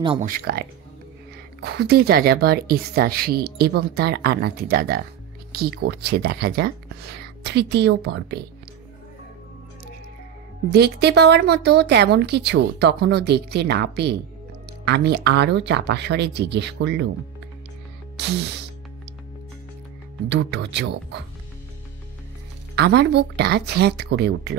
নমস্কার। খুদে যাযাবর ইস্তাসি এবং তার আনাতি দাদা কি করছে দেখা যাক তৃতীয় পর্বে। দেখতে পাওয়ার মতো তেমন কিছু তখনও দেখতে না পেয়ে আমি আরও চাপাস্বরে জিজ্ঞেস করলুম, কি? দুটো চোখ। আমার বুকটা ছ্যাঁত করে উঠল।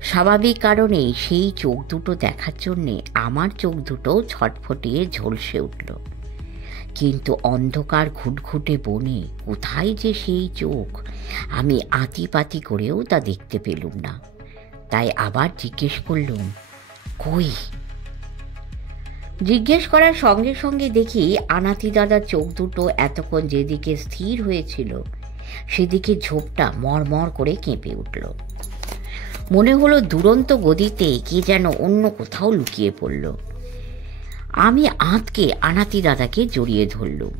স্বাভাবিক কারণেই সেই চোখ দুটো দেখার জন্যে আমার চোখ দুটো ছটফটিয়ে ঝলসে উঠল। কিন্তু অন্ধকার ঘুটঘুটে বনে কোথায় যে সেই চোখ, আমি আতিপাতি করেও তা দেখতে পেলুম না। তাই আবার জিজ্ঞেস করলুম, কই? জিজ্ঞেস করার সঙ্গে সঙ্গে দেখি আনাতি দাদার চোখ দুটো এতক্ষণ যেদিকে স্থির হয়েছিল সেদিকে ঝোপটা মরমর করে কেঁপে উঠল। মনে হলো দুরন্ত গদিতে কে যেন অন্য কোথাও লুকিয়ে পড়ল। আমি আঁতকে আনাতি দাদাকে জড়িয়ে ধরলুম।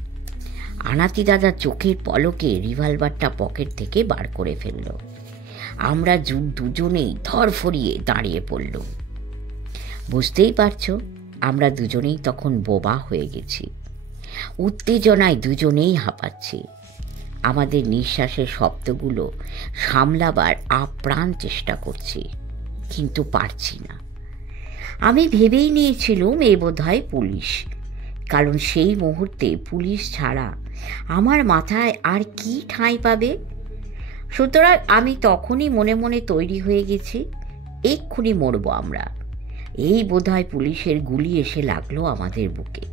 আনাতি দাদা চোখের পলকে রিভলভারটা পকেট থেকে বার করে ফেলল। আমরা দুজনেই ধরফরিয়ে দাঁড়িয়ে পড়লুম। বুঝতেই পারছ, আমরা দুজনেই তখন বোবা হয়ে গেছি। উত্তেজনায় দুজনেই হাঁপাচ্ছি। আমাদের নিঃশ্বাসের শব্দগুলো সামলাবার আপ্রাণ চেষ্টা করছি, কিন্তু পারছি না। আমি ভেবেই নিয়েছিলুম এ বোধহয় পুলিশ, কারণ সেই মুহূর্তে পুলিশ ছাড়া আমার মাথায় আর কি ঠাঁই পাবে। সুতরাং আমি তখনই মনে মনে তৈরি হয়ে গেছি, এক্ষুনি মরবো আমরা। এই বোধহয় পুলিশের গুলি এসে লাগলো আমাদের বুকে।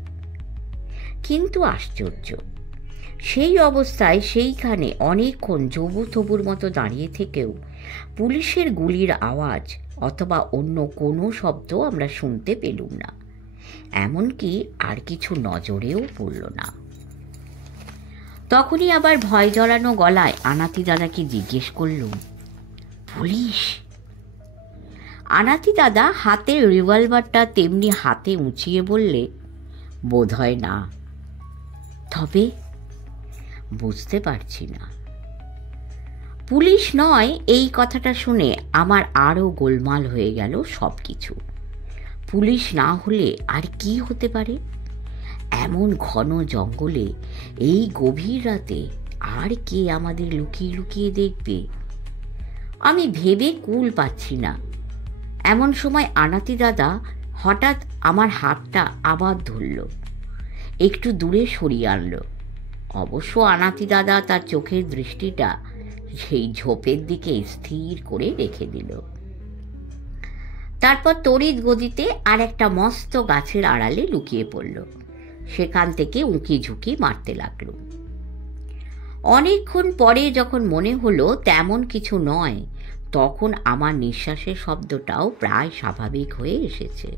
কিন্তু আশ্চর্য, সেই অবস্থায় সেইখানে অনেকক্ষণ জবুথবুর মতো দাঁড়িয়ে থেকেও পুলিশের গুলির আওয়াজ অথবা অন্য কোনো শব্দ আমরা শুনতে পেলুম না। এমনকি আর কিছু নজরেও পড়ল না। তখনই আবার ভয় জড়ানো গলায় আনাতি দাদাকে জিজ্ঞেস করলুম, পুলিশ? আনাতি দাদা হাতের রিভলভারটা তেমনি হাতে উঁচিয়ে বললে, বোধহয় না। তবে বুঝতে পারছি না। পুলিশ নয়, এই কথাটা শুনে আমার আরও গোলমাল হয়ে গেল সব কিছু। পুলিশ না হলে আর কি হতে পারে? এমন ঘন জঙ্গলে এই গভীর রাতে আর কে আমাদের লুকিয়ে লুকিয়ে দেখবে? আমি ভেবে কুল পাচ্ছি না। এমন সময় আনাতি দাদা হঠাৎ আমার হাতটা আবার ধরল, একটু দূরে সরিয়ে আনল। অবশ্য আনাতি দাদা তার চোখের দৃষ্টিটা সেই ঝোপের দিকে স্থির করে রেখে দিল। তারপর তড়িৎ গতিতে আর একটা মস্ত গাছের আড়ালে লুকিয়ে পড়ল। সেখান থেকে উঁকি ঝুঁকি মারতে লাগল। অনেকক্ষণ পরে যখন মনে হলো তেমন কিছু নয়, তখন আমার নিঃশ্বাসের শব্দটাও প্রায় স্বাভাবিক হয়ে এসেছে।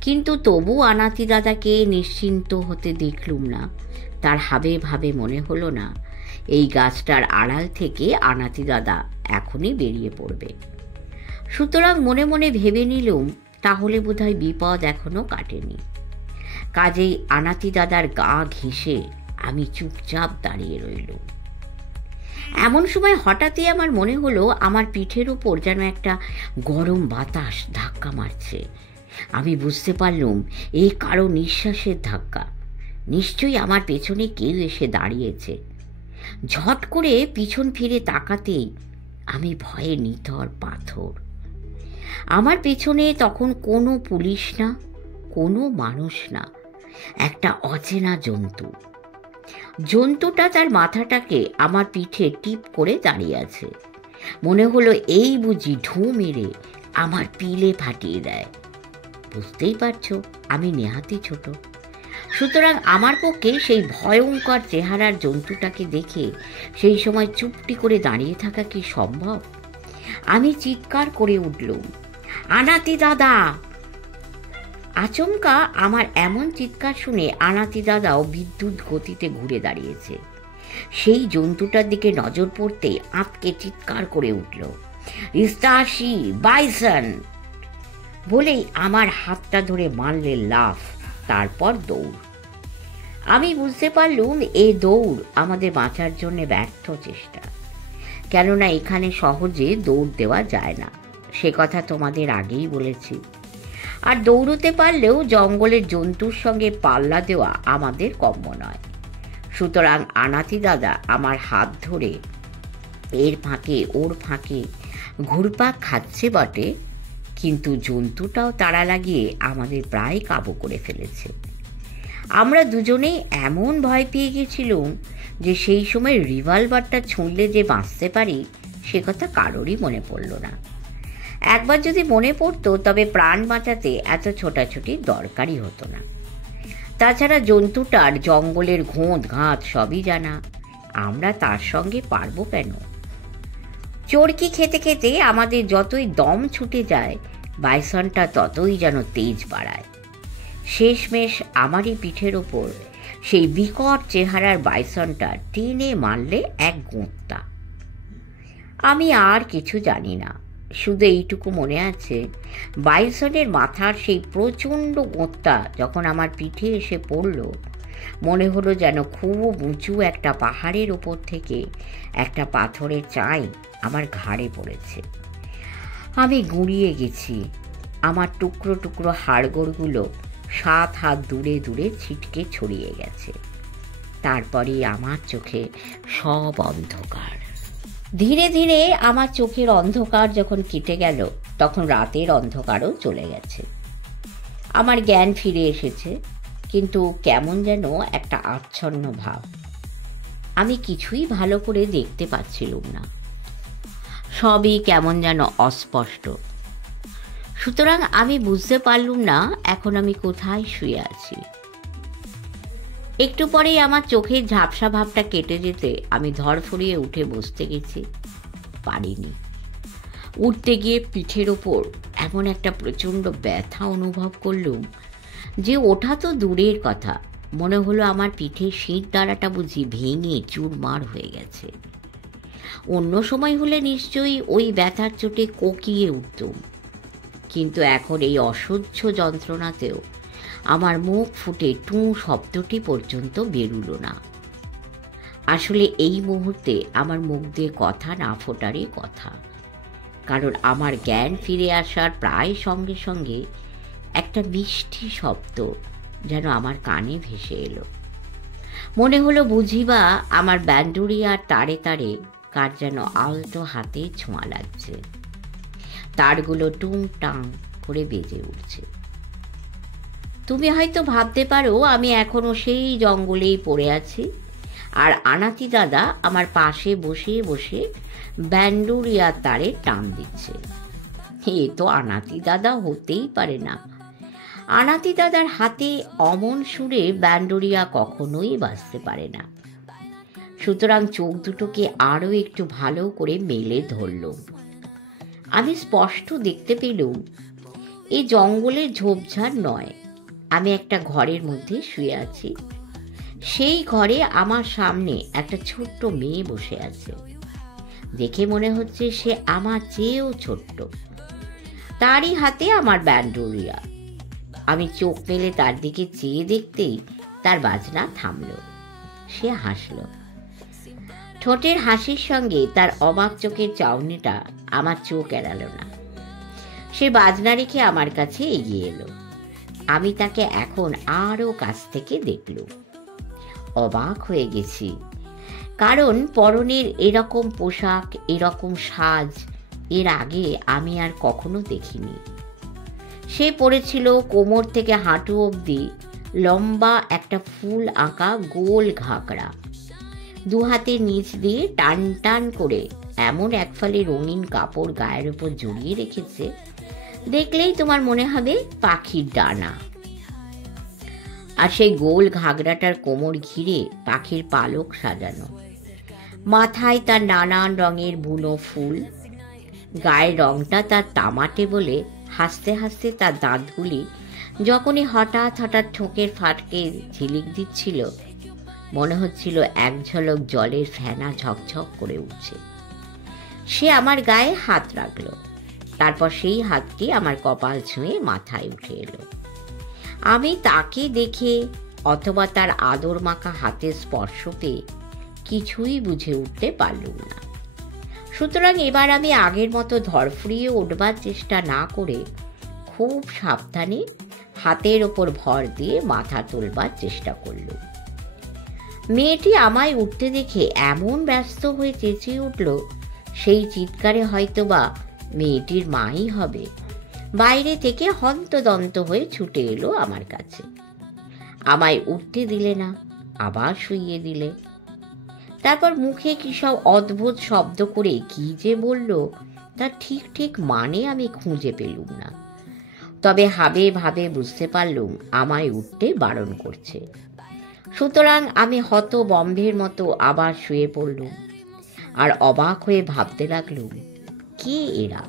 কিন্তু তবু আনাতি দাদাকে নিশ্চিন্ত হতে দেখলুম না। তার হাবে ভাবে মনে হলো না এই গাছটার আড়াল থেকে আনাতি দাদা এখনই বেরিয়ে পড়বে। সুতরাং মনে মনে ভেবে নিলুম, তাহলে বোধহয় বিপদ এখনো কাটেনি। কাজেই আনাতি দাদার গা ঘেঁষে আমি চুপচাপ দাঁড়িয়ে রইলুম। এমন সময় হঠাৎই আমার মনে হলো আমার পিঠের উপর যেন একটা গরম বাতাস ধাক্কা মারছে। আমি বুঝতে পারলুম এ কারো নিঃশ্বাসের ধাক্কা। নিশ্চয়ই আমার পেছনে কেউ এসে দাঁড়িয়েছে। ঝট করে পিছন ফিরে তাকাতেই আমি ভয়ে নিথর পাথর। আমার পেছনে তখন কোনো পুলিশ না, কোনো মানুষ না, একটা অচেনা জন্তু। জন্তুটা তার মাথাটাকে আমার পিঠে টিপ করে দাঁড়িয়ে আছে। মনে হলো এই বুঝি ঢু মেরে আমার পিলে ফাটিয়ে দেয়। বুঝতেই পারছো, আমি নেহাতি ছোট। সুতরাং আমার পক্ষে সেই ভয়ঙ্কর চেহারার জন্তুটাকে দেখে সেই সময় চুপটি করে দাঁড়িয়ে থাকা কি সম্ভব? আমি চিৎকার করে উঠলুম, আনাতি দাদা! আচমকা আমার এমন চিৎকার শুনে আনাতি দাদাও বিদ্যুৎ গতিতে ঘুরে দাঁড়িয়েছে। সেই জন্তুটার দিকে নজর পড়তে আঁতকে চিৎকার করে উঠল, ইস্তাসি, বাইসন! বলেই আমার হাতটা ধরে মারলে লাফ, তারপর দৌড়। আমি বুঝতে পারলুম এই দৌড় আমাদের বাঁচার জন্য ব্যর্থ চেষ্টা। কেননা এখানে সহজে দৌড় দেওয়া যায় না, সে কথা তোমাদের আগেই বলেছি। আর দৌড়তে পারলেও জঙ্গলের জন্তুর সঙ্গে পাল্লা দেওয়া আমাদের কম্য নয়। সুতরাং আনাতি দাদা আমার হাত ধরে এর ফাঁকে ওর ফাঁকে ঘুরপাক খাচ্ছে বটে, কিন্তু জন্তুটাও তাড়া লাগিয়ে আমাদের প্রায় কাবু করে ফেলেছে। আমরা দুজনেই এমন ভয় পেয়ে গেছিলুম যে সেই সময় রিভলভারটা ছুঁড়লে যে বাঁচতে পারি সে কথা কারোরই মনে পড়ল না। একবার যদি মনে পড়তো তবে প্রাণ বাঁচাতে এত ছোটাছুটি দরকারই হতো না। তাছাড়া জন্তুটার জঙ্গলের ঘোঁত ঘাত সবই জানা, আমরা তার সঙ্গে পারবো কেন? চরকি খেতে খেতে আমাদের যতই দম ছুটে যায়, বাইসনটা ততই যেন তেজ বাড়ায়। শেষমেশ আমারই পিঠের ওপর সেই বিকট চেহারার বাইসনটা টেনে মারলে এক গোঁত্তা। আমি আর কিছু জানি না, শুধু এইটুকু মনে আছে, বাইসনের মাথার সেই প্রচণ্ড গোঁত্তা যখন আমার পিঠে এসে পড়ল, মনে হলো যেন খুব উঁচু একটা পাহাড়ের ওপর থেকে একটা পাথরের চাই আমার ঘাড়ে পড়েছে। আমি গুঁড়িয়ে গেছি, আমার টুকরো টুকরো হাড়গোড়গুলো 7 হাত দূরে দূরে ছিটকে ছড়িয়ে গেছে। তারপরেই আমার চোখে সব অন্ধকার। ধীরে ধীরে আমার চোখের অন্ধকার যখন কেটে গেল, তখন রাতের অন্ধকারও চলে গেছে। আমার জ্ঞান ফিরে এসেছে, কিন্তু কেমন যেন একটা আচ্ছন্ন ভাব। আমি কিছুই ভালো করে দেখতে পাচ্ছিলুম না, সবই কেমন যেন অস্পষ্ট। সুতরাং আমি বুঝতে পারলুম না এখন আমি কোথায় শুয়ে আছি। একটু পরেই আমার চোখের ঝাপসা ভাবটা কেটে যেতে আমি ধরফড়িয়ে উঠে বসতে গেছি, পারিনি। উঠতে গিয়ে পিঠের ওপর এমন একটা প্রচণ্ড ব্যথা অনুভব করলুম যে ওঠা তো দূরের কথা, মনে হলো আমার পিঠের শির দাঁড়াটা বুঝি ভেঙে চুরমার হয়ে গেছে। অন্য সময় হলে নিশ্চয়ই ওই ব্যথার চোটে কোকিয়ে উঠতুম, কিন্তু এখন এই অসহ্য যন্ত্রণাতেও আমার মুখ ফুটে টু শব্দটি পর্যন্ত বেরুল না। আসলে এই মুহূর্তে আমার মুখ দিয়ে কথা না ফোটারই কথা, কারণ আমার জ্ঞান ফিরে আসার প্রায় সঙ্গে সঙ্গে একটা মিষ্টি শব্দ যেন আমার কানে ভেসে এলো। মনে হলো বুঝিবা আমার ব্যান্ডুরিয়ার তারে তারে কার যেন আলতো হাতে ছোঁয়া লাগছে, তারগুলো টুং টাং করে বেজে উঠছে। তুমি হয়তো ভাবতে পারো আমি এখনো সেই জঙ্গলেই পড়ে আছি, আর আনাতি দাদা আমার পাশে বসে বসে ব্যান্ডুরিয়ার তারে টান দিচ্ছে। এ তো আনাতি দাদা হতেই পারে না। আনাতি দাদার হাতে অমন সুরে ব্যান্ডুরিয়া কখনোই বাজতে পারে না। সুতরাং চোখ দুটোকে আরও একটু ভালো করে মেলে ধরলুম। আমি স্পষ্ট দেখতে পেলুম এই জঙ্গলের ঝোপঝাড় নয়, আমি একটা ঘরের মধ্যে শুয়ে আছি। সেই ঘরে আমার সামনে একটা ছোট্ট মেয়ে বসে আছে। দেখে মনে হচ্ছে সে আমার চেয়েও ছোট্ট। তারই হাতে আমার ব্যান্ডুরিয়া। আমি চোখ মেলে তার দিকে চেয়ে দেখতেই তার বাজনা থামল। সে হাসল। ঠোঁটের হাসির সঙ্গে তার অবাক চোখের চাউনিটা আমার চোখ এড়াল না। সে বাজনা রেখে আমার কাছে এগিয়ে এলো। আমি তাকে এখন আরও কাছ থেকে দেখলুম। অবাক হয়ে গেছি, কারণ পরনের এরকম পোশাক, এরকম সাজ এর আগে আমি আর কখনো দেখিনি। সে পরেছিল কোমর থেকে হাঁটু অবধি লম্বা একটা ফুল আঁকা গোল ঘাগরা। দু হাতে নিচ দিয়ে টান টান করে এমন এক ফালি রঙিন কাপড় গায়ের উপর জড়িয়ে রেখেছে, দেখলেই তোমার মনে হবে পাখির ডানা। আর সেই গোল ঘাগরাটার কোমর ঘিরে পাখির পালক সাজানো। মাথায় তার নানান রঙের বুনো ফুল। গায়ের রংটা তার তামাটে বলে হাসতে হাসতে তার দাঁতগুলি যখনই হঠাৎ হঠাৎ ঠোঁকের ফাটকে ঝিলিক দিচ্ছিল, মনে হচ্ছিল এক ঝলক জলের ফেনা ঝকঝক করে উঠছে। সে আমার গায়ে হাত রাখল। তারপর সেই হাতটি আমার কপাল ছুঁয়ে মাথায় উঠে এলো। আমি তাকে দেখে অথবা তার আদর মাখা হাতের স্পর্শ পেয়ে কিছুই বুঝে উঠতে পারলুম না। সুতরাং এবার আমি আগের মতো ধরফড়িয়ে উঠবার চেষ্টা না করে খুব সাবধানে হাতের ওপর ভর দিয়ে মাথা তোলবার চেষ্টা করল। মেয়েটি আমায় উঠতে দেখে এমন ব্যস্ত হয়ে চেঁচিয়ে উঠল, সেই চিৎকারে হয়তোবা মেয়েটির মাই হবে। বাইরে থেকে হন্তদন্ত হয়ে ছুটে এলো আমার কাছে। আমায় উঠতে দিলে না, আবার শুইয়ে দিলে। তারপর মুখে কি সব অদ্ভুত শব্দ করে কি যে বলল, তার ঠিক ঠিক মানে আমি খুঁজে পেলুম না। তবে হাবে ভাবে বুঝতে পারলুম আমায় উঠতে বারণ করছে। সুতরাং আমি হতবম্বের মতো আবার শুয়ে পড়লুম, আর অবাক হয়ে ভাবতে লাগলুম, কে এরা?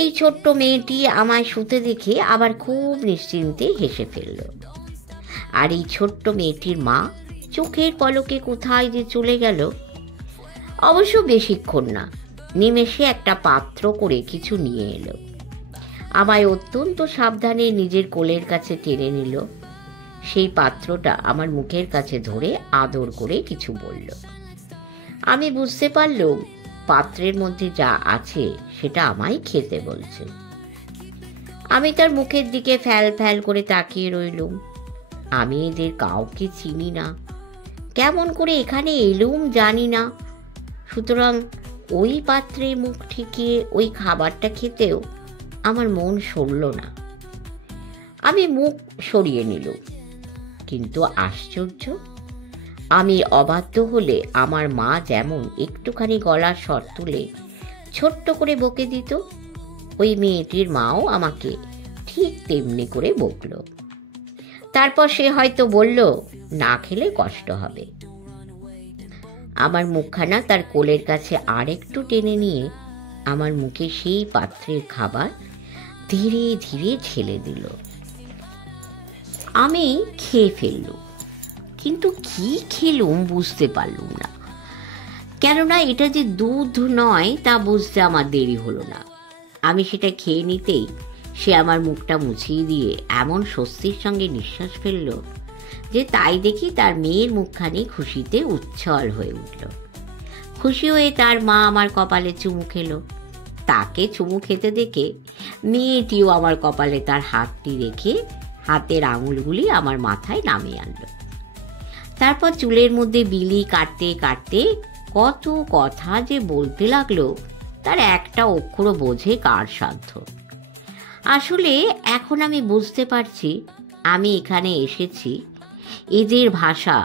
এই ছোট্ট মেয়েটি আমায় শুতে দেখে আবার খুব নিশ্চিন্তে হেসে ফেলল। আর এই ছোট্ট মেয়েটির মা চোখের পলকে কোথায় যে চলে গেল। অবশ্য বেশিক্ষণ না, নিমেষে একটা পাত্র করে কিছু নিয়ে এলো। আমায় অত্যন্ত সাবধানে নিজের কোলের কাছে টেনে নিল। সেই পাত্রটা আমার মুখের কাছে ধরে আদর করে কিছু বলল। আমি বুঝতে পারলুম পাত্রের মধ্যে যা আছে সেটা আমায় খেতে বলছে। আমি তার মুখের দিকে ফ্যাল ফ্যাল করে তাকিয়ে রইলুম। আমি এদের কাউকে চিনি না, কেমন করে এখানে এলুম জানি না। সুতরাং ওই পাত্রে মুখ ঠেকিয়ে ওই খাবারটা খেতেও আমার মন সরল না। আমি মুখ সরিয়ে নিলুম, কিন্তু আশ্চর্য, আমি অবাধ্য হলে আমার মা যেমন একটুখানি গলার স্বর তুলে ছোট্ট করে বকে দিত, ওই মেয়েটির মাও আমাকে ঠিক তেমনি করে বকল। তারপর সে হয়তো বলল, না খেলে কষ্ট হবে। আমার মুখখানা তার কোলের কাছে আরেকটু টেনে নিয়ে আমার মুখে সেই পাত্রের খাবার ধীরে ধীরে ঢেলে দিল। আমি খেয়ে ফেললুম, কিন্তু কি খেলুম বুঝতে পারলুম না। কেননা এটা যে দুধ নয় তা বুঝতে আমার দেরি হলো না। আমি সেটা খেয়ে নিতেই সে আমার মুখটা মুছিয়ে দিয়ে এমন স্বস্তির সঙ্গে নিঃশ্বাস ফেলল যে তাই দেখি তার মেয়ের মুখখানি খুশিতে উচ্ছল হয়ে উঠল। খুশি হয়ে তার মা আমার কপালে চুমু খেলো। তাকে চুমু খেতে দেখে মেয়েটিও আমার কপালে তার হাতটি রেখে হাতের আঙুলগুলি আমার মাথায় নামিয়ে আনলো। তারপর চুলের মধ্যে বিলি কাটতে কাটতে কত কথা যে বলতে লাগলো, তার একটা অক্ষরও বোঝে কার সাধ্য। আসলে এখন আমি বুঝতে পারছি আমি এখানে এসেছি, এদের ভাষা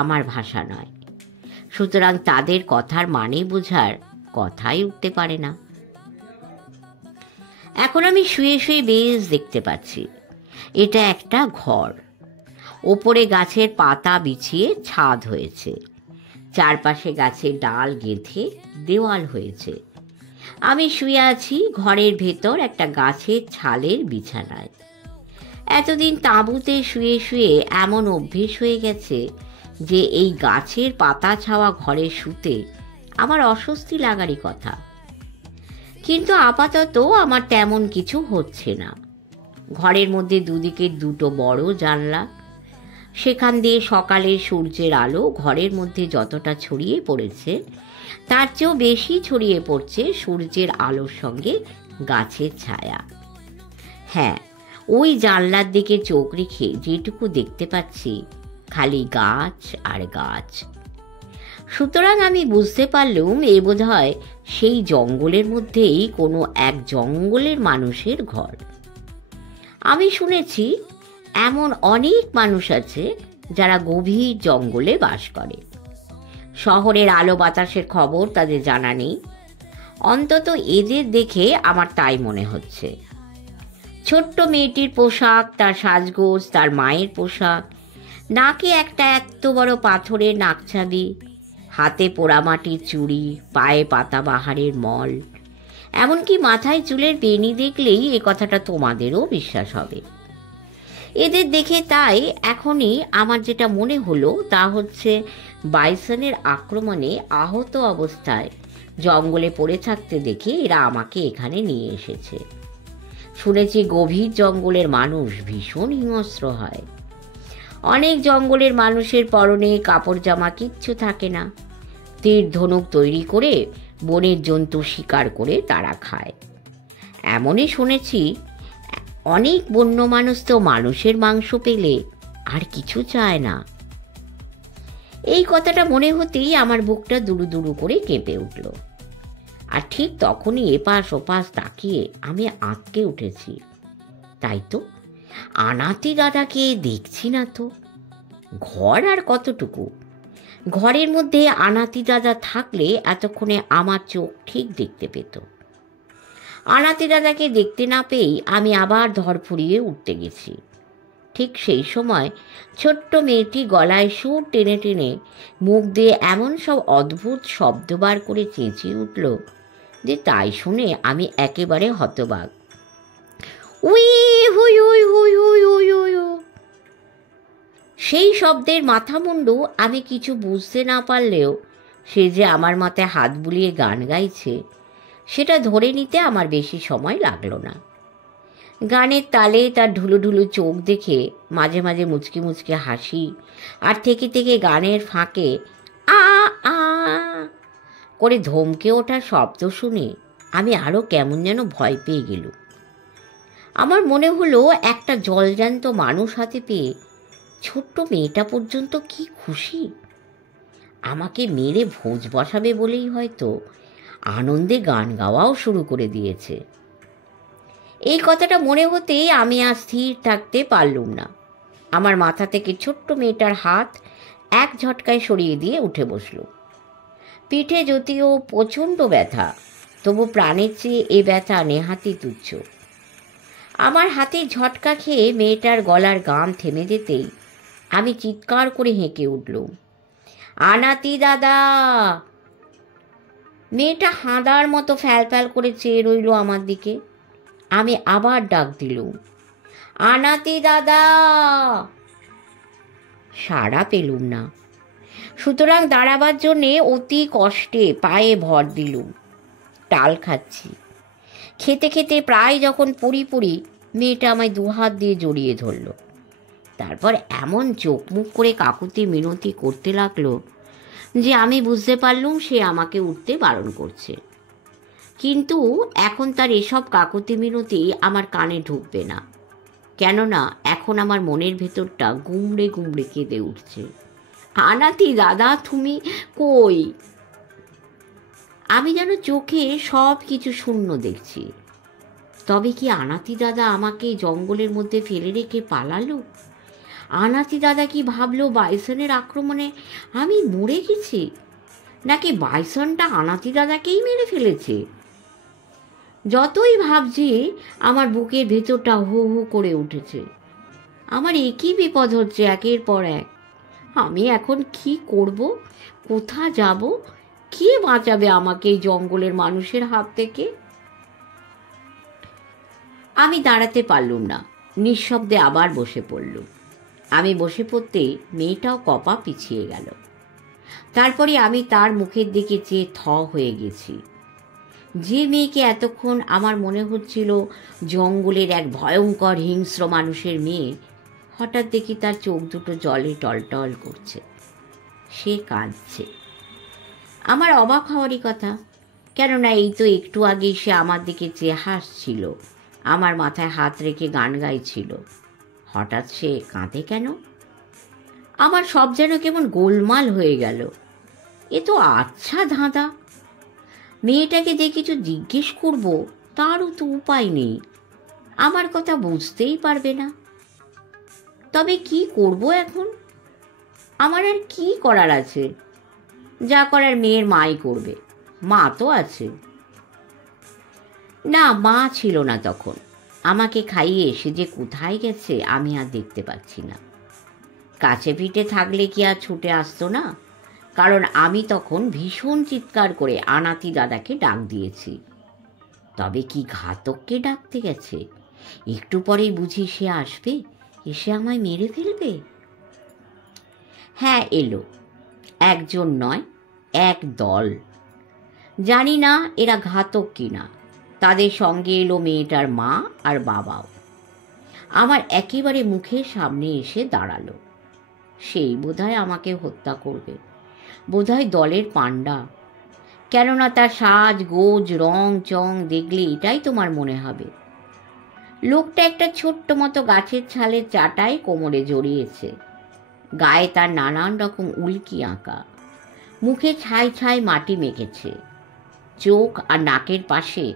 আমার ভাষা নয়। সুতরাং তাদের কথার মানে বোঝার কথাই উঠতে পারে না। এখন আমি শুয়ে শুয়ে বেশ দেখতে পাচ্ছি এটা একটা ঘর। ওপরে গাছের পাতা বিছিয়ে ছাদ হয়েছে, চারপাশে গাছের ডাল গেঁথে দেওয়াল হয়েছে। আমি শুয়ে আছি ঘরের ভেতর একটা গাছের ছালের বিছানায়। এতদিন তাঁবুতে শুয়ে শুয়ে এমন অভ্যেস হয়ে গেছে যে এই গাছের পাতা ছাওয়া ঘরে শুতে আমার অস্বস্তি লাগারই কথা। কিন্তু আপাতত আমার তেমন কিছু হচ্ছে না। ঘরের মধ্যে দুদিকে দুটো বড় জানলা, সেখান দিয়ে সকালের সূর্যের আলো ঘরের মধ্যে যতটা ছড়িয়ে পড়েছে তার চেয়েও বেশি ছড়িয়ে পড়ছে সূর্যের আলোর সঙ্গে গাছের ছায়া। হ্যাঁ, ওই জানলার দিকে চোখ রেখে যেটুকু দেখতে পাচ্ছি খালি গাছ আর গাছ। সুতরাং আমি বুঝতে পারলুম এ বোধহয় সেই জঙ্গলের মধ্যেই কোনো এক জঙ্গলের মানুষের ঘর। আমি শুনেছি এমন অনেক মানুষ আছে যারা গভীর জঙ্গলে বাস করে। শহরের আলো বাতাসের খবর তাদের জানা নেই। অন্তত এদের দেখে আমার তাই মনে হচ্ছে। ছোট্ট মেয়েটির পোশাক, তার সাজগোজ, তার মায়ের পোশাক, নাকে একটা এত বড় পাথরের নাকছাবি, হাতে পোড়ামাটির চুড়ি, পায়ে পাতাবাহারের মল, এমনকি মাথায় চুলের বেনি দেখলেই এ কথাটা তোমাদেরও বিশ্বাস হবে। এদের দেখে তাই এখনই আমার যেটা মনে হলো তা হচ্ছে বাইসনের আক্রমণে আহত অবস্থায় জঙ্গলে পড়ে থাকতে দেখে এরা আমাকে এখানে নিয়ে এসেছে। শুনেছি গভীর জঙ্গলের মানুষ ভীষণ হিংস্র হয়। অনেক জঙ্গলের মানুষের পরনে কাপড় জামা কিচ্ছু থাকে না। তীর ধনুক তৈরি করে বনের জন্তু শিকার করে তারা খায়। এমনই শুনেছি অনেক বন্য মানুষ তো মানুষের মাংস পেলে আর কিছু চায় না। এই কথাটা মনে হতেই আমার বুকটা দুরু দুরু করে কেঁপে উঠল। আর ঠিক তখনই এপাশ ওপাশ তাকিয়ে আমি আঁতকে উঠেছি। তাই তো, আনাতি দাদাকে দেখছি না তো। ঘর আর কতটুকু, ঘরের মধ্যে আনাতি দাদা থাকলে এতক্ষণে আমার চোখ ঠিক দেখতে পেত। আনাতি দাদাকে দেখতে না পেয়েই আমি আবার ধরফড়িয়ে উঠতে গেছি। ঠিক সেই সময় ছোট্ট মেয়েটি গলায় সুর টেনে টেনে মুখ দিয়ে এমন সব অদ্ভুত শব্দ বার করে চেঁচিয়ে উঠল যে তাই শুনে আমি একেবারে হতবাক। উই হুই হুই হুই হুই হুই হুই। সেই শব্দের মাথামুন্ডু আমি কিছু বুঝতে না পারলেও সে যে আমার মাথায় হাত বুলিয়ে গান গাইছে সেটা ধরে নিতে আমার বেশি সময় লাগলো না। গানের তালে তার ঢুলু ঢুলু চোখ দেখে মাঝে মাঝে মুচকি মুচকি হাসি, আর থেকে থেকে গানের ফাঁকে আ আ করে ধমকে ওঠার শব্দ শুনে আমি আরও কেমন যেন ভয় পেয়ে গেলুম। আমার মনে হলো একটা জলজ্যান্ত মানুষ হাতে পেয়ে ছোট্ট মেয়েটা পর্যন্ত কি খুশি। আমাকে মেরে ভোজ বসাবে বলেই হয়তো আনন্দে গান গাওয়াও শুরু করে দিয়েছে। এই কথাটা মনে হতেই আমি আর স্থির থাকতে পারলুম না। আমার মাথা থেকে ছোট্ট মেয়েটার হাত এক ঝটকায় সরিয়ে দিয়ে উঠে বসল। পিঠে যদিও প্রচণ্ড ব্যথা, তবু প্রাণের চেয়ে এ ব্যথা নেহাতি তুচ্ছ। আমার হাতে ঝটকা খেয়ে মেয়েটার গলার গান থেমে যেতেই আমি চিৎকার করে হেঁকে উঠলুম, আনাতি দাদা! মেয়েটা হাঁদার মতো ফ্যাল ফ্যাল করে চেয়ে রইল আমার দিকে। আমি আবার ডাক দিলুম, আনাতি দাদা! সাড়া পেলুম না। সুতরাং দাঁড়াবার জন্যে অতি কষ্টে পায়ে ভর দিলুম। টাল খাচ্ছি। খেতে খেতে প্রায় যখন পড়ি পড়ি মেয়েটা আমায় দুহাত দিয়ে জড়িয়ে ধরল। তারপর এমন চোখ মুখ করে কাকুতি মিনতি করতে লাগলো যে আমি বুঝতে পারলুম সে আমাকে উঠতে বারণ করছে। কিন্তু এখন তার এসব কাকুতি মিনতি আমার কানে ঢুকবে না, কেননা এখন আমার মনের ভেতরটা গুমড়ে গুমড়ে কেঁদে উঠছে। আনাতি দাদা, তুমি কই? আমি যেন চোখে সব কিছু শূন্য দেখছি। তবে কি আনাতি দাদা আমাকে জঙ্গলের মধ্যে ফেলে রেখে পালালো? আনাতি দাদা কি ভাবলো বাইসনের আক্রমণে আমি মরে গেছি, নাকি বাইসনটা আনাতি দাদাকেই মেরে ফেলেছে? যতই ভাবছি আমার বুকের ভেতরটা হু হু করে উঠেছে। আমার একই বিপদ হচ্ছে একের পর এক। আমি এখন কি করব? কোথা যাব? কে বাঁচাবে আমাকে এই জঙ্গলের মানুষের হাত থেকে? আমি দাঁড়াতে পারলুম না, নিঃশব্দে আবার বসে পড়লুম। আমি বসে পড়তেই মেয়েটাও কপা পিছিয়ে গেল। তারপরে আমি তার মুখের দিকে চেয়ে থ হয়ে গেছি। যে মেয়েকে এতক্ষণ আমার মনে হচ্ছিল জঙ্গলের এক ভয়ঙ্কর হিংস্র মানুষের মেয়ে, হঠাৎ দেখি তার চোখ দুটো জলে টলটল করছে। সে কাঁদছে। আমার অবাক হওয়ারই কথা, কেননা এই তো একটু আগেই সে আমার দিকে চেয়ে হাসছিল, আমার মাথায় হাত রেখে গান গাইছিল। হঠাৎ সে কাঁদে কেন? আমার সব যেন কেমন গোলমাল হয়ে গেল। এ তো আচ্ছা ধাঁধা। মেয়েটাকে যে কিছু জিজ্ঞেস করব তারও তো উপায় নেই। আমার কথা বুঝতেই পারবে না। তবে কি করব এখন? আমার আর কি করার আছে? যা করার মেয়ের মাই করবে। মা তো আছে। না, মা ছিল না তখন। আমাকে খাইয়ে সে যে কোথায় গেছে আমি আর দেখতে পাচ্ছি না। কাছে পিঠে থাকলে কি আর ছুটে আসতো না? কারণ আমি তখন ভীষণ চিৎকার করে আনাতি দাদাকে ডাক দিয়েছি। তবে কি ঘাতককে ডাকতে গেছে? একটু পরেই বুঝি সে আসবে, এসে আমায় মেরে ফেলবে। হ্যাঁ, এলো। একজন নয়, এক দল। জানি না এরা ঘাতক কিনা। তাদের সঙ্গে এলো মেয়েটার মা আর বাবাও। আমার একেবারে মুখের সামনে এসে দাঁড়ালো। সেই বোধহয় আমাকে হত্যা করবে। বোধহয় দলের পাণ্ডা। কেননা তার সাজ গোজ রং চং দেখলে এটাই তোমার মনে হবে। লোকটা একটা ছোট্ট মতো গাছের ছালের চাটায় কোমরে জড়িয়েছে। গায়ে তার নানান রকম উল্কি আঁকা, মুখে ছাই ছাই মাটি মেখেছে, চোখ আর নাকের পাশে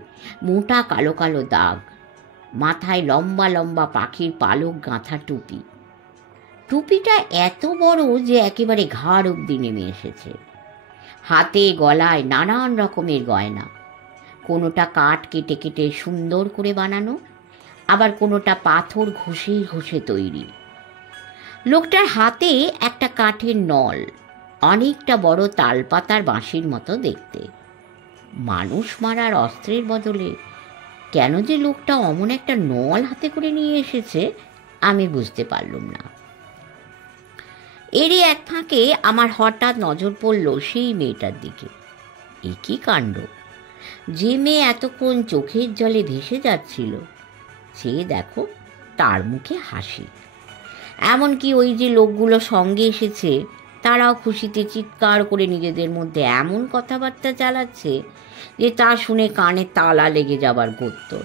মোটা কালো কালো দাগ, মাথায় লম্বা লম্বা পাখির পালক গাঁথা টুপি। টুপিটা এত বড় যে একেবারে ঘাড় অব্দি নেমে এসেছে। হাতে গলায় নানান রকমের গয়না, কোনোটা কাঠ কেটে কেটে সুন্দর করে বানানো, আবার কোনোটা পাথর ঘষে ঘষে তৈরি। লোকটার হাতে একটা কাঠের নল, অনেকটা বড় তালপাতার বাঁশির মতো দেখতে। মানুষ মারার অস্ত্রের বদলে কেন যে লোকটা অমন একটা নল হাতে করে নিয়ে এসেছে আমি বুঝতে পারলুম না। এরই এক ফাঁকে আমার হঠাৎ নজর পড়ল সেই মেয়েটার দিকে। এ কি কাণ্ড! যে মেয়ে এতক্ষণ চোখের জলে ভেসে যাচ্ছিল, সে দেখো তার মুখে হাসি। এমনকি ওই যে লোকগুলো সঙ্গে এসেছে তারাও খুশিতে চিৎকার করে নিজেদের মধ্যে এমন কথাবার্তা চালাচ্ছে যে তা শুনে কানে তালা লেগে যাবার গত্তর।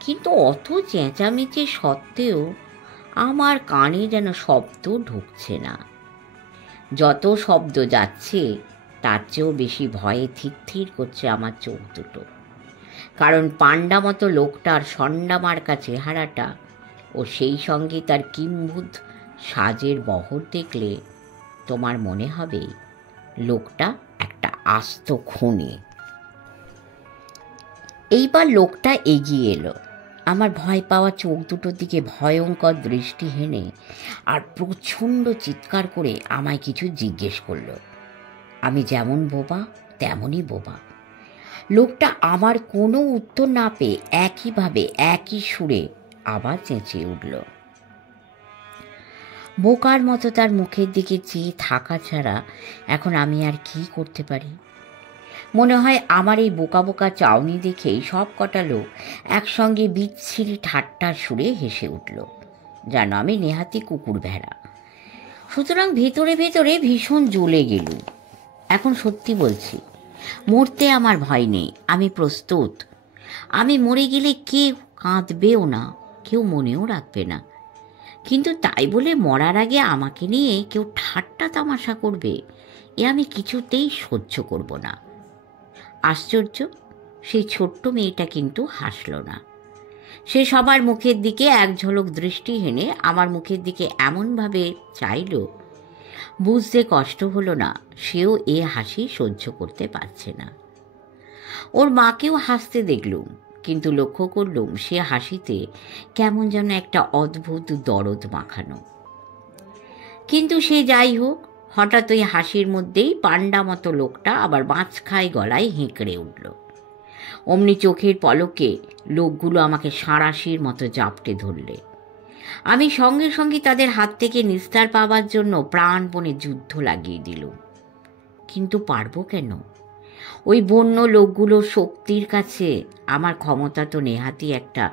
কিন্তু অত চেঁচামেচি সত্ত্বেও আমার কানে যেন শব্দ ঢুকছে না। যত শব্দ যাচ্ছে তার চেয়েও বেশি ভয়ে থির করছে আমার চোখ দুটো। কারণ পান্ডা মতো লোকটার সন্ডা মার্কা চেহারাটা ও সেই সঙ্গে তার কিম্ভূত সাজের বহর দেখলে তোমার মনে হবে লোকটা একটা আস্ত খুনি। এইবার লোকটা এগিয়ে এলো, আমার ভয় পাওয়া চোখ দুটোর দিকে ভয়ঙ্কর দৃষ্টি হেনে আর প্রচণ্ড চিৎকার করে আমায় কিছু জিজ্ঞেস করলো। আমি যেমন বোবা তেমনই বোবা। লোকটা আমার কোনো উত্তর না পেয়ে একইভাবে একই সুরে আবার চেঁচিয়ে উঠল। বোকার মতো তার মুখের দিকে চেয়ে থাকা ছাড়া এখন আমি আর কি করতে পারি? মনে হয় আমার এই বোকা বোকা চাউনি দেখেই সব কটা লোক একসঙ্গে বিচ্ছিরি ঠাট্টার সুরে হেসে উঠল, যেন আমি নেহাতি কুকুর ভেড়া। সুতরাং ভেতরে ভেতরে ভীষণ জ্বলে গেল। এখন সত্যি বলছি, মরতে আমার ভয় নেই, আমি প্রস্তুত। আমি মরে গেলে কেউ কাঁদবেও না, কেউ মনেও রাখবে না। কিন্তু তাই বলে মরার আগে আমাকে নিয়ে কেউ ঠাট্টা তামাশা করবে, এ আমি কিছুতেই সহ্য করব না। আশ্চর্য, সেই ছোট্ট মেয়েটা কিন্তু হাসল না। সে সবার মুখের দিকে এক ঝলক দৃষ্টি হেনে আমার মুখের দিকে এমনভাবে চাইল, বুঝতে কষ্ট হলো না সেও এ হাসি সহ্য করতে পারছে না। ওর মাকেও হাসতে দেখলুম, কিন্তু লক্ষ্য করলুম সে হাসিতে কেমন যেন একটা অদ্ভুত দরদ মাখানো। কিন্তু সে যাই হোক, হঠাৎ ওই হাসির মধ্যেই পান্ডা মতো লোকটা আবার বাঁচখাই গলায় হেঁকড়ে উঠল। অমনি চোখের পলকে লোকগুলো আমাকে সাঁড়াশির মতো জাপটে ধরলে। আমি সঙ্গে সঙ্গে তাদের হাত থেকে নিস্তার পাওয়ার জন্য প্রাণপণে যুদ্ধ লাগিয়ে দিলুম। কিন্তু পারবো কেন? ওই বন্য লোকগুলোর শক্তির কাছে আমার ক্ষমতা তো নেহাতি একটা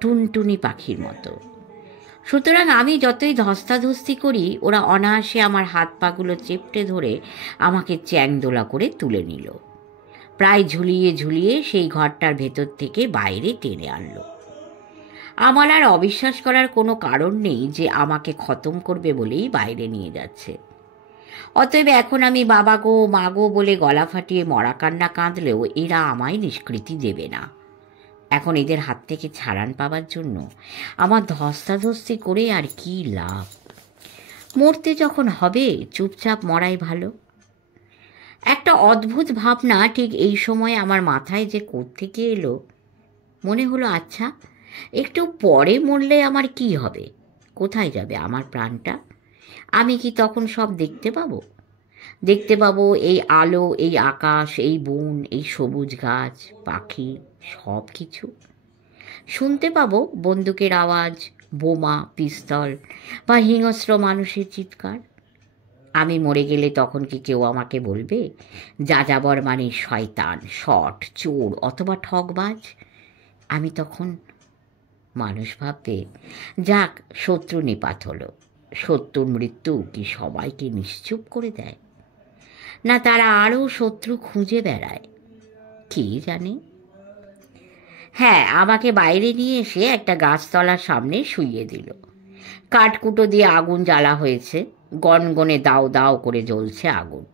টুনটুনি পাখির মতো। সুতরাং আমি যতই ধস্তাধস্তি করি, ওরা অনায়াসে আমার হাত পাগুলো চেপটে ধরে আমাকে চ্যাংদোলা করে তুলে নিল। প্রায় ঝুলিয়ে ঝুলিয়ে সেই ঘরটার ভেতর থেকে বাইরে টেনে আনলো। আমার আর অবিশ্বাস করার কোনো কারণ নেই যে আমাকে খতম করবে বলেই বাইরে নিয়ে যাচ্ছে। অতএব এখন আমি বাবা গো মা গো বলে গলা ফাটিয়ে মরা কান্না কাঁদলেও এরা আমায় নিষ্কৃতি দেবে না। এখন এদের হাত থেকে ছাড়ান পাবার জন্য আমার ধস্তাধস্তি করে আর কি লাভ? মরতে যখন হবে চুপচাপ মরাই ভালো। একটা অদ্ভুত ভাবনা ঠিক এই সময় আমার মাথায় যে কোত্থেকে এলো, মনে হলো আচ্ছা একটু পরে মরলে আমার কি হবে? কোথায় যাবে আমার প্রাণটা? আমি কি তখন সব দেখতে পাবো? দেখতে পাবো এই আলো, এই আকাশ, এই বন, এই সবুজ গাছ, পাখি, সব কিছু। শুনতে পাবো বন্দুকের আওয়াজ, বোমা, পিস্তল বা হিংস্র মানুষের চিৎকার। আমি মরে গেলে তখন কি কেউ আমাকে বলবে যাযাবর মানে শয়তান, শট, চোর অথবা ঠকবাজ? আমি তখন মানুষ ভাববে যাক শত্রু নিপাত হলো। শত্রুর মৃত্যু কি সবাইকে নিশ্চুপ করে দেয়? না তারা আরও শত্রু খুঁজে বেড়ায়? কে জানে। হ্যাঁ, আমাকে বাইরে নিয়ে এসে একটা গাছতলার সামনে শুইয়ে দিল। কাঠকুটো দিয়ে আগুন জ্বালা হয়েছে, গনগনে দাও দাও করে জ্বলছে আগুন।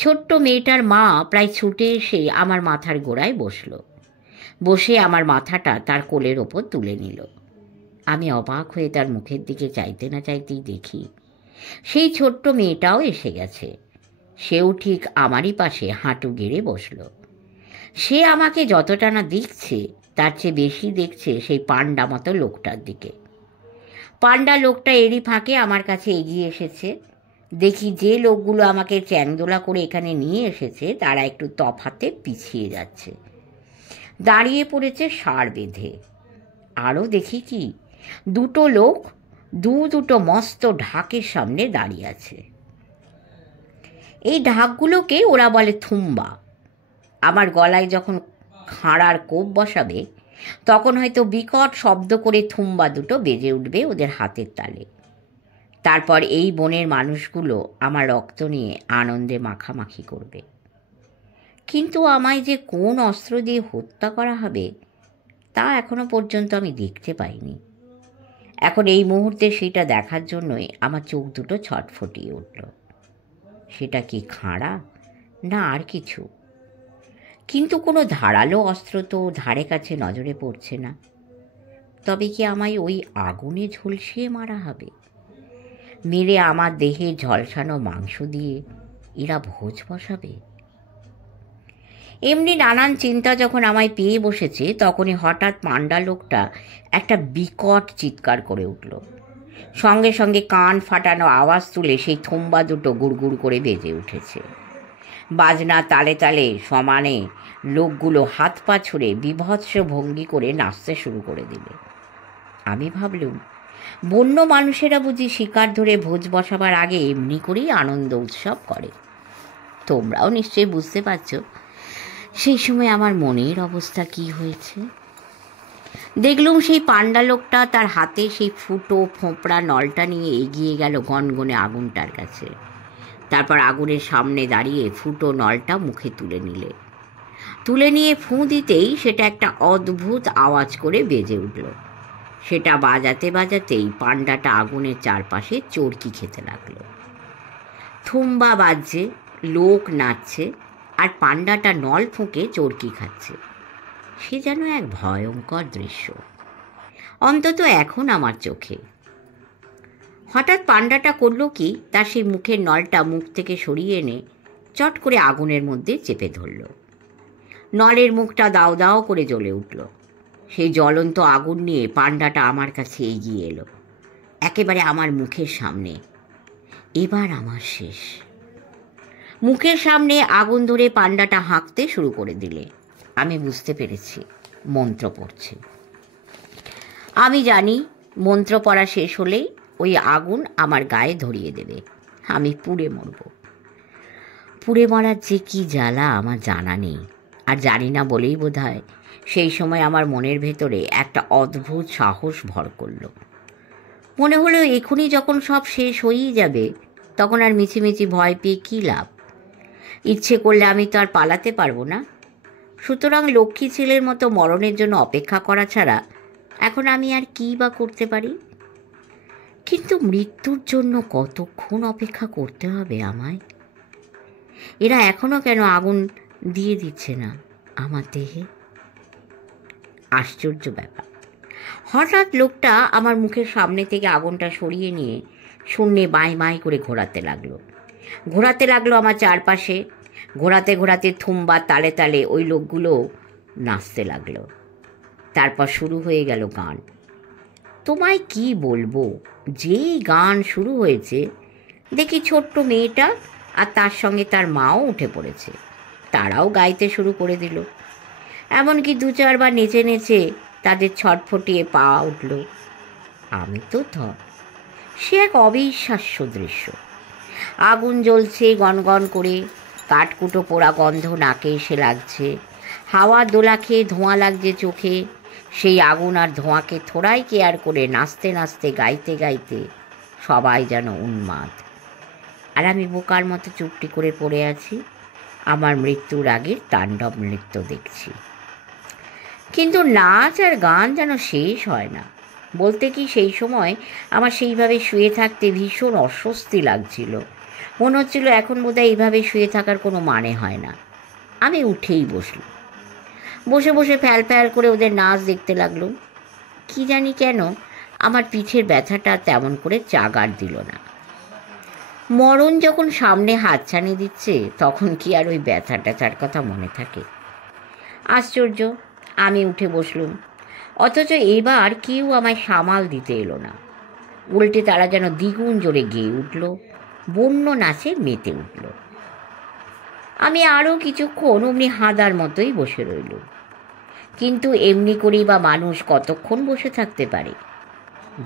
ছোট্ট মেয়েটার মা প্রায় ছুটে এসে আমার মাথার গোড়ায় বসল, বসে আমার মাথাটা তার কোলের ওপর তুলে নিল। আমি অবাক হয়ে তার মুখের দিকে চাইতে না চাইতেই দেখি সেই ছোট্ট মেয়েটাও এসে গেছে। সেও ঠিক আমারই পাশে হাঁটু গেড়ে বসল। সে আমাকে যতটা না দেখছে তার চেয়ে বেশি দেখছে সেই পান্ডা মতো লোকটার দিকে। পান্ডা লোকটা এরই ফাঁকে আমার কাছে এগিয়ে এসেছে। দেখি যে লোকগুলো আমাকে চ্যাংদোলা করে এখানে নিয়ে এসেছে তারা একটু তফাতে পিছিয়ে যাচ্ছে, দাঁড়িয়ে পড়েছে ষাঁড় বেঁধে। আরও দেখি কি, দুটো লোক দুটো মস্ত ঢাকের সামনে দাঁড়িয়ে আছে। এই ঢাকগুলোকে ওরা বলে থুম্বা। আমার গলায় যখন খাঁড়ার কোপ বসাবে তখন হয়তো বিকট শব্দ করে থুম্বা দুটো বেজে উঠবে ওদের হাতের তালে। তারপর এই বনের মানুষগুলো আমার রক্ত নিয়ে আনন্দে মাখামাখি করবে। কিন্তু আমায় যে কোন অস্ত্র দিয়ে হত্যা করা হবে তা এখনো পর্যন্ত আমি দেখতে পাইনি। এখন এই মুহূর্তে সেটা দেখার জন্যই আমার চোখ দুটো ছটফটিয়ে উঠল। সেটা কি খাঁড়া না আর কিছু? কিন্তু কোনো ধারালো অস্ত্র তো ধারে কাছে নজরে পড়ছে না। তবে কি আমায় ওই আগুনে ঝলসিয়ে মারা হবে? মেরে আমার দেহে ঝলসানো মাংস দিয়ে এরা ভোজ বসাবে? এমনি নানান চিন্তা যখন আমায় পেয়ে বসেছে তখনই হঠাৎ পান্ডা লোকটা একটা বিকট চিৎকার করে উঠল। সঙ্গে সঙ্গে কান ফাটানো আওয়াজ তুলে সেই থুম্বা দুটো গুড়গুড় করে বেজে উঠেছে। বাজনা তালে তালে সমানে লোকগুলো হাত পা ছুড়ে বিভৎস ভঙ্গি করে নাচতে শুরু করে দিলে। আমি ভাবলুম, বন্য মানুষেরা বুঝি শিকার ধরে ভোজ বসাবার আগে এমনি করেই আনন্দ উৎসব করে। তোমরাও নিশ্চয়ই বুঝতে পারছো সেই সময় আমার মনের অবস্থা কি হয়েছে। দেখলুম সেই পান্ডা লোকটা তার হাতে সেই ফুটো ফোঁপড়া নলটা নিয়ে এগিয়ে গেল গনগনে আগুনটার কাছে। তারপর আগুনের সামনে দাঁড়িয়ে ফুটো নলটা মুখে তুলে নিয়ে ফুঁ দিতেই সেটা একটা অদ্ভুত আওয়াজ করে বেজে উঠল। সেটা বাজাতে বাজাতেই পান্ডাটা আগুনের চারপাশে চরকি খেতে লাগলো। থুম্বা বাজছে, লোক নাচছে, আর পান্ডাটা নল ফুঁকে চরকি খাচ্ছে। সে যেন এক ভয়ঙ্কর দৃশ্য, অন্তত এখন আমার চোখে। হঠাৎ পান্ডাটা করল কি, তার সেই মুখের নলটা মুখ থেকে সরিয়ে এনে চট করে আগুনের মধ্যে চেপে ধরল। নলের মুখটা দাও দাও করে জ্বলে উঠল। সেই জ্বলন্ত আগুন নিয়ে পান্ডাটা আমার কাছে এগিয়ে এলো, একেবারে আমার মুখের সামনে। এবার আমার শেষ। মুখের সামনে আগুন ধরে পান্ডাটা হাঁকতে শুরু করে দিলে। আমি বুঝতে পেরেছি মন্ত্র পড়ছে। আমি জানি মন্ত্র পড়া শেষ হলেই ওই আগুন আমার গায়ে ধরিয়ে দেবে, আমি পুড়ে মরব। পুড়ে মরার যে কি জ্বালা আমার জানা নেই, আর জানি না বলেই বোধহয় সেই সময় আমার মনের ভেতরে একটা অদ্ভুত সাহস ভর করল। মনে হলো এখনই যখন সব শেষ হয়েই যাবে তখন আর মিছিমিছি ভয় পেয়ে কী লাভ? ইচ্ছে করলে আমি তো আর পালাতে পারবো না। সুতরাং লক্ষ্মী ছেলের মতো মরণের জন্য অপেক্ষা করা ছাড়া এখন আমি আর কী বা করতে পারি? কিন্তু মৃত্যুর জন্য কতক্ষণ অপেক্ষা করতে হবে আমায়? এরা এখনো কেন আগুন দিয়ে দিচ্ছে না আমার দেহে? আশ্চর্য ব্যাপার। হঠাৎ লোকটা আমার মুখের সামনে থেকে আগুনটা সরিয়ে নিয়ে শূন্যে বাঁই বাঁই করে ঘোরাতে লাগলো আমার চারপাশে। ঘোরাতে ঘোরাতে থুম্বা তালে তালে ওই লোকগুলো নাচতে লাগলো। তারপর শুরু হয়ে গেল গান। তোমায় কি বলবো, যেই গান শুরু হয়েছে দেখি ছোট্ট মেয়েটা আর তার সঙ্গে তার মাও উঠে পড়েছে। তারাও গাইতে শুরু করে দিল। এমনকি দু চারবার নেচে নেচে তাদের ছটফটিয়ে পা উঠল। আমি তো সে এক অবিশ্বাস্য দৃশ্য। আগুন জ্বলছে গনগন করে, কাঠকুটো পোড়া গন্ধ নাকে এসে লাগছে, হাওয়া দোলা খেয়ে ধোঁয়া লাগছে চোখে। সেই আগুন আর ধোঁয়াকে থোড়াই কেয়ার করে নাচতে নাচতে গাইতে গাইতে সবাই যেন উন্মাদ। আর আমি বোকার মতো চুপটি করে পড়ে আছি, আমার মৃত্যুর আগের তাণ্ডব নৃত্য দেখছি। কিন্তু নাচ আর গান যেন শেষ হয় না। বলতে কি সেই সময় আমার সেইভাবে শুয়ে থাকতে ভীষণ অস্বস্তি লাগছিল। মনে হচ্ছিল এখন বোধহয় এইভাবে শুয়ে থাকার কোনো মানে হয় না। আমি উঠেই বসলাম। বসে বসে ফ্যাল ফ্যাল করে ওদের নাচ দেখতে লাগলুম। কি জানি কেন আমার পিঠের ব্যথাটা তেমন করে জাগার দিল না। মরণ যখন সামনে হাতছানি দিচ্ছে তখন কি আর ওই ব্যথা ট্যাথার কথা মনে থাকে? আশ্চর্য, আমি উঠে বসলুম, অথচ এবার কেউ আমায় সামাল দিতে এলো না। উল্টে তারা যেন দ্বিগুণ জোরে গেয়ে উঠল, বন্য নাচে মেতে উঠল। আমি আরও কিছুক্ষণ অমনি হাঁদার মতোই বসে রইল। কিন্তু এমনি করেই বা মানুষ কতক্ষণ বসে থাকতে পারে?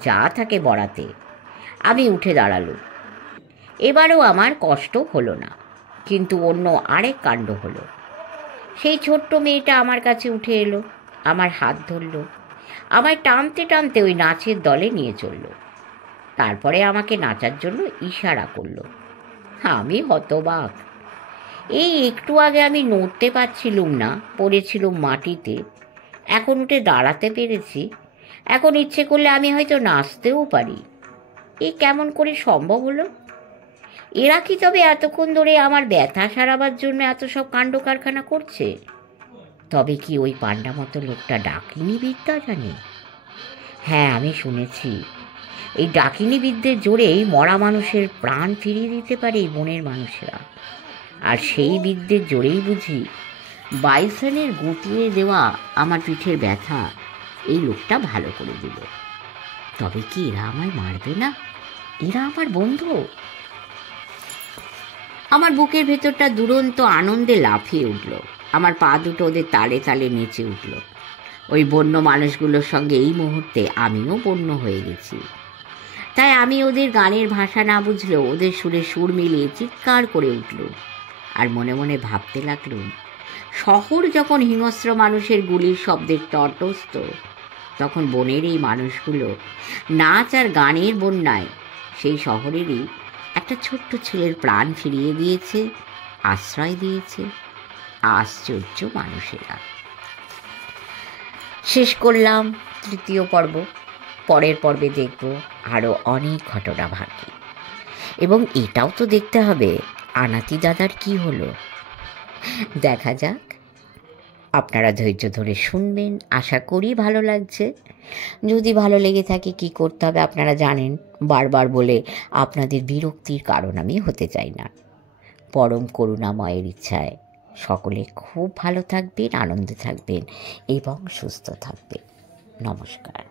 যা থাকে বড়াতে। আমি উঠে দাঁড়ালুম। এবারও আমার কষ্ট হলো না, কিন্তু অন্য আরেক কাণ্ড হলো। সেই ছোট্ট মেয়েটা আমার কাছে উঠে এলো, আমার হাত ধরল, আমায় টানতে টানতে ওই নাচের দলে নিয়ে চলল। তারপরে আমাকে নাচার জন্য ইশারা করল। আমি হতবাক। এই একটু আগে আমি নড়তে পারছিলুম না, পড়েছিলুম মাটিতে। এখন উঠে দাঁড়াতে পেরেছি। এখন ইচ্ছে করলে আমি হয়তো নাচতেও পারি। এ কেমন করে সম্ভব হলো? এরা কি তবে এতক্ষণ ধরে আমার ব্যথা সারাবার জন্য এত সব কাণ্ড কারখানা করছে? তবে কি ওই পান্ডা মতো লোকটা ডাকিনী বিদ্যা জানে? হ্যাঁ, আমি শুনেছি এই ডাকিনী বিদ্যের জোরেই মরা মানুষের প্রাণ ফিরিয়ে দিতে পারে এই বনের মানুষেরা। আর সেই বিদ্যের জোরেই বুঝি বাইসনের গুঁতিয়ে দেওয়া আমার পিঠের ব্যথা এই লোকটা ভালো করে দিল। তবে কি এরা আমায় মারবে না? এরা আমার বন্ধু। আমার বুকের ভেতরটা দুরন্ত আনন্দে লাফিয়ে উঠল। আমার পা দুটো ওদের তালে তালে নেচে উঠল। ওই বন্য মানুষগুলোর সঙ্গে এই মুহূর্তে আমিও বন্য হয়ে গেছি। তাই আমি ওদের গানের ভাষা না বুঝলেও ওদের সুরে সুর মিলিয়ে চিৎকার করে উঠল। আর মনে মনে ভাবতে লাগলুম, শহর যখন হিংস্র মানুষের গুলির শব্দের তটস্থ, তখন বনের এই মানুষগুলো নাচ আর গানের বন্যায় সেই শহরেরই একটা ছোট্ট ছেলের প্রাণ ফিরিয়ে দিয়েছে, আশ্রয় দিয়েছে। আশ্চর্য মানুষেরা। শেষ করলাম তৃতীয় পর্ব। পরের পর্বে দেখব আরও অনেক ঘটনা বাকি, এবং এটাও তো দেখতে হবে আনাতি দাদার কি হলো। দেখা যাক। আপনারা ধৈর্য ধরে শুনবেন, আশা করি ভালো লাগছে। যদি ভালো লেগে থাকে কি করতে হবে আপনারা জানেন। বারবার বলে আপনাদের বিরক্তির কারণ আমি হতে চাই না। পরম করুণাময়ের ইচ্ছায় সকলে খুব ভালো থাকবেন, আনন্দে থাকবেন এবং সুস্থ থাকবেন। নমস্কার।